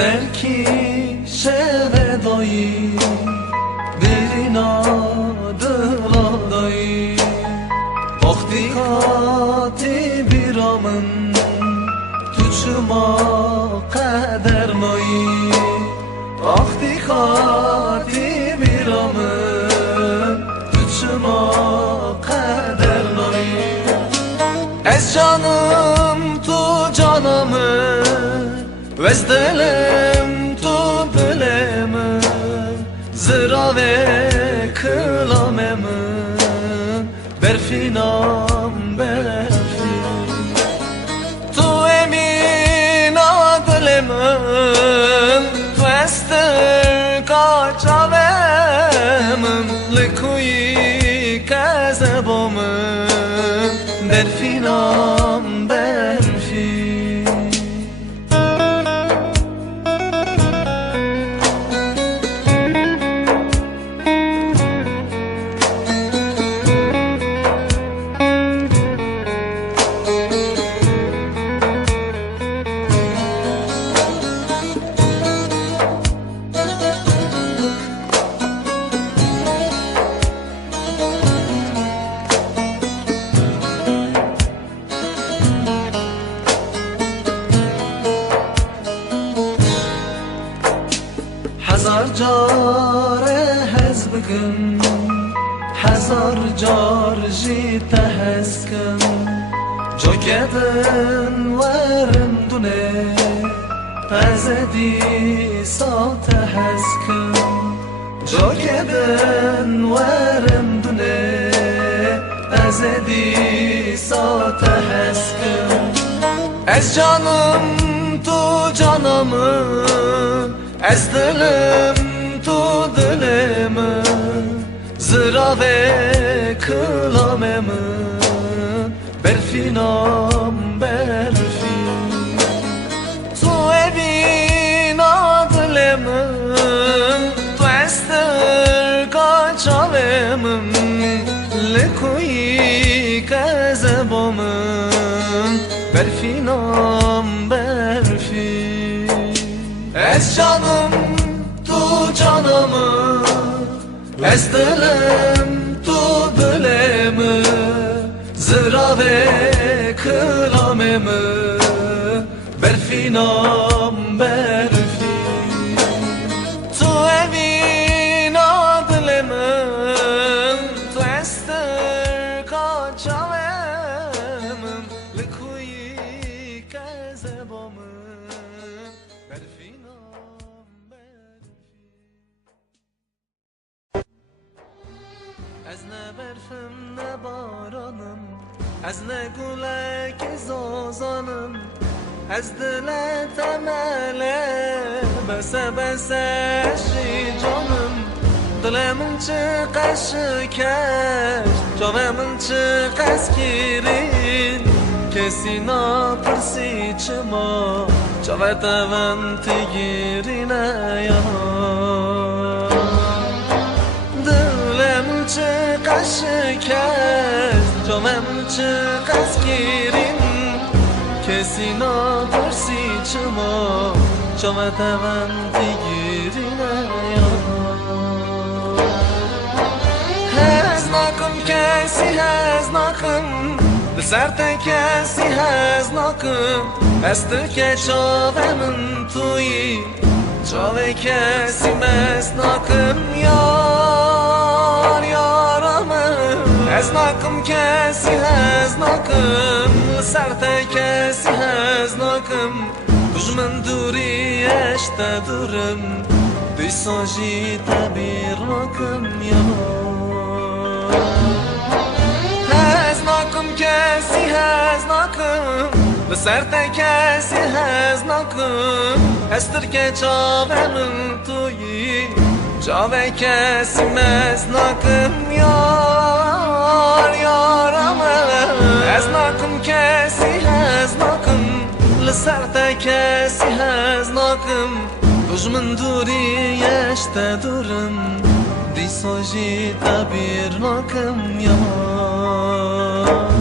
der ki şeve dayı bir inadıla dayı vakti bir amın tüçüma kader noyi vakti bir amın tüçüma kader noyi ez canım tu canımı vez dilim tu dilimi zira ve kılamemi berfinam berfi tu emin adilimin tu estir kaçavemin likuyi kezebomin berfinam berfi Hazar jare hez bigim Hazar jar jita hezkim Jokedin warim dune Azadi sata hezkim Jokedin warim dune Azadi sata hezkim Ez canım tu canımı Ez dilim tu dilimi zira ve kılamemi berfinam berfi tu evin adilimin tu estir kaçavemin likuyi kezebomin berfinam berfi Ez canım tu canımı Ez dilim tu dilimi zira ve kılamemi berfinam berfi tu evin adilimin tu estir kaçavemin likuyi kezebomin berfinam berfi Ez ne berfim ne baranım Ez ne gülek zozanım Ez dile temele Bese bese eşi canım Dilemin çık eşikeş Cavemin çık eskirin Kesina pırsi çıma Cavet evin tigirine ya Dilemin çık eşikeş Cavemin çık eskirin Kesina pırsi çıma Cavet evin tigirine ya Heznakim kesi heznakim Serte kesi heznakim Estir ke çavemin tuyi Çave kesi mesnakim Yar yaramim Heznakim kesi heznakim Serte kesi heznakim Düşmen duri eşte durum Disoji tabir rakim yar Heznakim kesi heznakim Serte kesi heznakim Estir ke çavemin tuyi Çave kesi mesnakim Yar yaramim Heznakim kesi heznakim Serte kesi heznakim Düşmen duri eşte durum Disoji tabir rakim yar